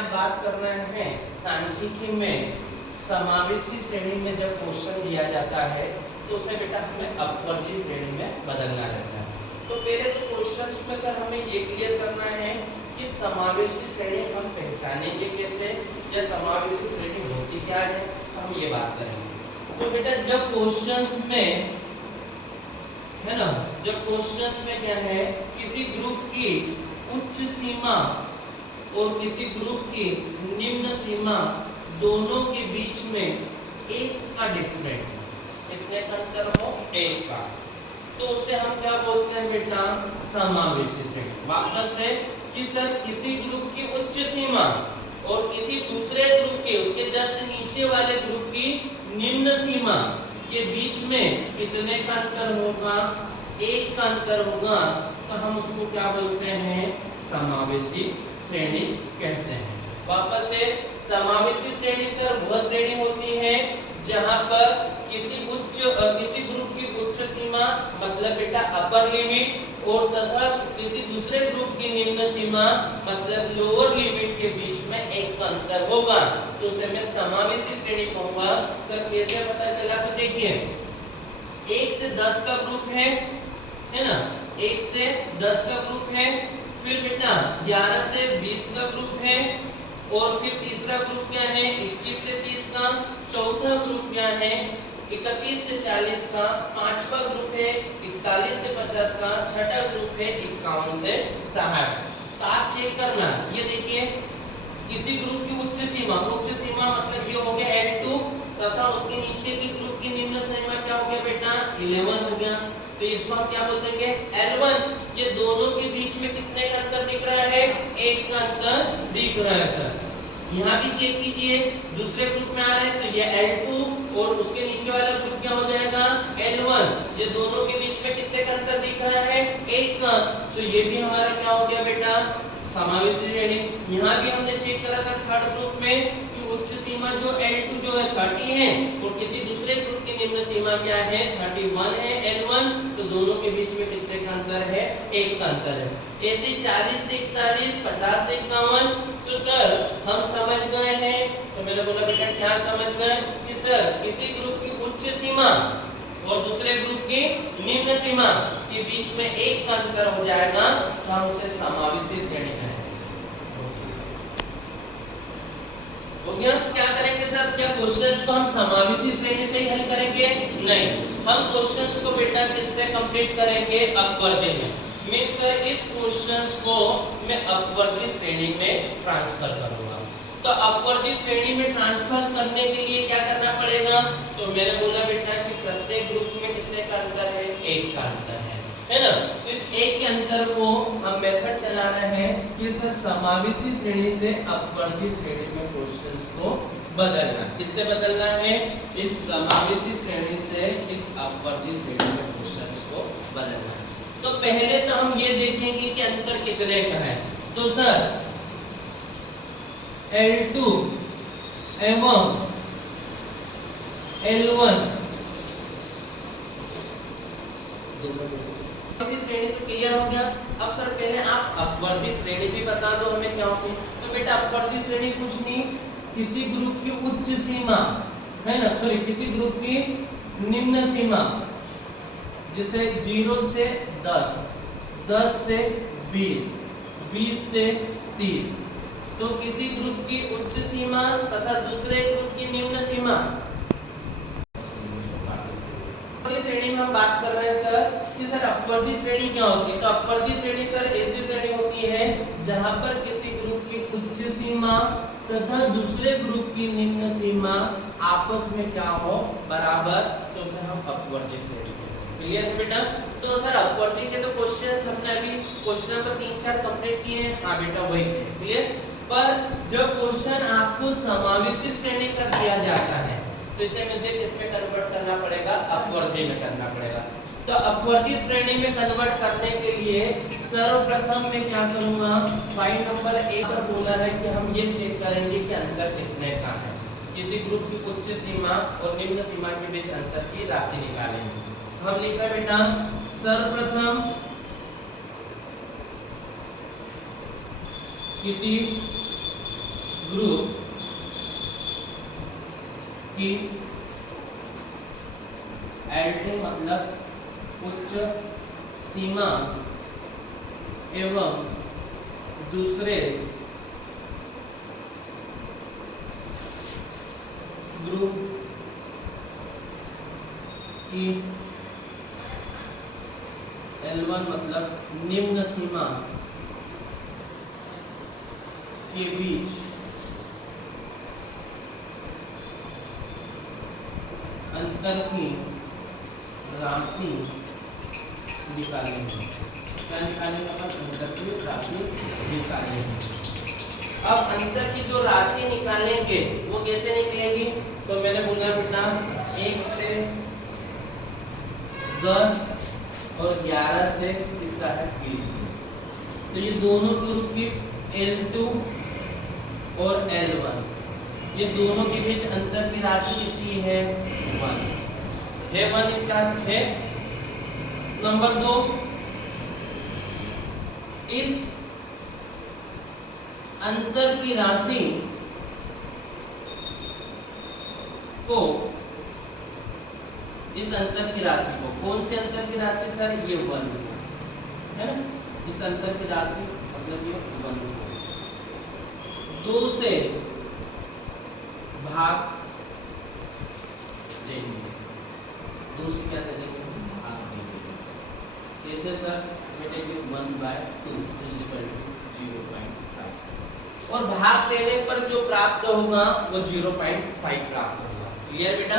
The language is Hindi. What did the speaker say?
आज बात कर रहे हैं सांख्यिकी में समावेशी श्रेणी में जब क्वेश्चन दिया जाता है तो उसे बेटा हमें अपवर्ती श्रेणी में बदलना रहता है। तो पहले तो क्वेश्चंस में सर हमें ये क्लियर करना है कि समावेशी श्रेणी हम पहचानेंगे कैसे या समावेशी श्रेणी होती क्या है, हम ये बात करेंगे। तो बेटा जब क्वेश्चंस में है ना, जब क्वेश्चंस में क्या है किसी ग्रुप की उच्च सीमा और किसी ग्रुप की निम्न सीमा दोनों के बीच में एक का डिफरेंट, कितने का अंतर हो, एक का, तो उसे हम क्या बोलते हैं बेटा, समावेशी श्रेणी। वापस है कि सर किसी ग्रुप की उच्च सीमा और किसी दूसरे ग्रुप के उसके जस्ट नीचे वाले ग्रुप की निम्न सीमा के बीच में कितने का अंतर होगा, एक का अंतर होगा, तो हम उसको क्या बोलते हैं, समावेशी श्रेणी कहते हैं। वापस से समावेशी श्रेणी सर वह श्रेणी होती है जहां पर किसी ग्रुप की उच्च सीमा मतलब बेटा अपर लिमिट और तथा किसी दूसरे ग्रुप की निम्न सीमा मतलब लोअर लिमिट के बीच में एक का अंतर होगा, तो उसे मैं समावेशी श्रेणी कहूंगा। तो कैसे पता चला, तो देखिए 1 से 10 का ग्रुप है ना, 1 से 10 का ग्रुप है, फिर बेटा 11 से 20 का ग्रुप है, और फिर तीसरा ग्रुप क्या है 21 से 30 का, चौथा ग्रुप क्या है 31 से 40 का, पांचवा ग्रुप है 41 से 50 का, छठा ग्रुप है 51 से 60। तो आप चेक करना, ये देखिए किसी ग्रुप की उच्च सीमा मतलब ये हो गया L2 तथा उसके नीचे के ग्रुप की निम्न सीमा क्या हो गया बेटा 11 हो गया, तो इसको हम क्या बोलते हैं L1। ये दोनों के बीच में कितने का अंतर दिख रहा है, एक का अंतर दिख रहा है सर। यहाँ भी चेक कीजिए, दूसरे ग्रुप में आ रहे हैं तो ये L2 और उसके नीचे वाला ग्रुप क्या हो जाएगा L1। ये दोनों के बीच में कितने का अंतर दिख रहा है, एक का, तो ये भी हमारा क्या हो गया बेटा, समावेशी श्रेणी। यहाँ भी हमने चेक करा सर थर्ड ग्रुप में कि उच्च सीमा जो L2 जो है 30 है और किसी दूसरे ग्रुप की निम्न सीमा क्या है 31 है L1, तो दोनों के बीच में कितने का अंतर है, एक का अंतर है। ऐसे 40 से 41, 50 से 51, तो सर हम समझ गए हैं, तो मैंने बोला बेटा क्या समझ गए कि सर किसी ग्रुप की उच्च सीमा और दूसरे ग्रुप की निम्न सीमा के बीच में एक का अंतर हो जाएगा, तो हम उसे समावेशी श्रेणी कहेंगे। हो गया, क्या करेंगे सर, क्या क्वेश्चंस को हम समावेशी श्रेणी से ही हल करेंगे, नहीं, हम क्वेश्चंस को बेटा किससे कंप्लीट करेंगे, अपवर्ती में। मींस सर इस क्वेश्चंस को मैं अपवर्ती श्रेणी में ट्रांसफर करूंगा। तो अपवर्ती श्रेणी में ट्रांसफर करने के लिए क्या करना पड़ेगा, तो मैंने बोला बेटा कि प्रत्येक ग्रुप में कितने का अंतर है, एक का अंतर है ना। तो इस एक के अंतर को हम मेथड चला रहे हैं कि सर समावेशी श्रेणी से अपवर्ती श्रेणी में क्वेश्चंस को बदलना। किससे बदलना है, इस समावेशी श्रेणी से इस अपवर्ती श्रेणी में क्वेश्चंस को बदलना। तो पहले तो हम ये देखेंगे कि अंतर कितने का है। तो सर L2 एवं L1 श्रेणी तो क्लियर हो गया। अब सर पहले आप अपवर्ती श्रेणी भी बता दो हमें क्या होती है। तो बेटा अपवर्ती श्रेणी कुछ नहीं, किसी ग्रुप की उच्च सीमा है ना, सॉरी किसी ग्रुप की निम्न सीमा, जैसे 0 से 10, 10 से 20, 20 से 30, तो किसी ग्रुप की उच्च सीमा तथा दूसरे ग्रुप की निम्न सीमा। अपवर्ती श्रेणी में हम बात कर रहे हैं सर कि सर अपवर्ती श्रेणी क्या होती है। तो अपवर्ती श्रेणी सर ऐसी श्रेणी होती है जहां पर किसी ग्रुप की उच्च सीमा तथा दूसरे ग्रुप की निम्न सीमा आपस में क्या हो, बराबर, तो उसे हम अपवर्ती श्रेणी कहते हैं। क्लियर है बेटा। तो सर अपवर्ती के तो क्वेश्चंस हमने अभी क्वेश्चन नंबर 3-4 कंप्लीट किए हैं, हाँ बेटा वही है। क्लियर। पर जब क्वेश्चन आपको समावेशी श्रेणी का दिया जाता है तो इसे मुझे किसमें कन्वर्ट करना पड़ेगा, अपवर्ती में करना पड़ेगा। तो अपवर्ती श्रेणी में कन्वर्ट करने के लिए सर्वप्रथम मैं क्या करूंगा, पॉइंट नंबर 1 पर बोला है कि हम ये चेक करेंगे कि अंतर कितने का है। किसी ग्रुप की उच्च सीमा और निम्न सीमा के बीच अंतर की राशि निकालेंगे। हम लिख रहे हैं बेटा सर्वप्रथम किसी ग्रुप की LT मतलब उच्च सीमा एवं दूसरे ग्रुप की L1 मतलब निम्न सीमा के बीच अंतर की राशि निकालेंगे। क्या निकालेंगे? अंतर की राशि निकालेंगे। अब अंतर की जो राशि निकालेंगे वो कैसे निकलेगी? तो मैंने बोला बेटा 1 से 10 और 11 से कितना है 20। तो ये दोनों ग्रुप की L2 और L1, ये दोनों के बीच अंतर की राशि कितनी है? 1 है। 1 इसका है। नंबर 2, इस अंतर की राशि को, इस अंतर की राशि को, कौन से अंतर की राशि सर? ये 1 है ना। इस अंतर की राशि मतलब ये 1 को 2 से भाग देंगे। 2 से क्या दे देंगे? भाग देंगे। कैसे सर? बेटे 1/2 = 0.5 और भाग देने पर जो प्राप्त होगा वो 0.5 प्राप्त होगा। क्लियर बेटा?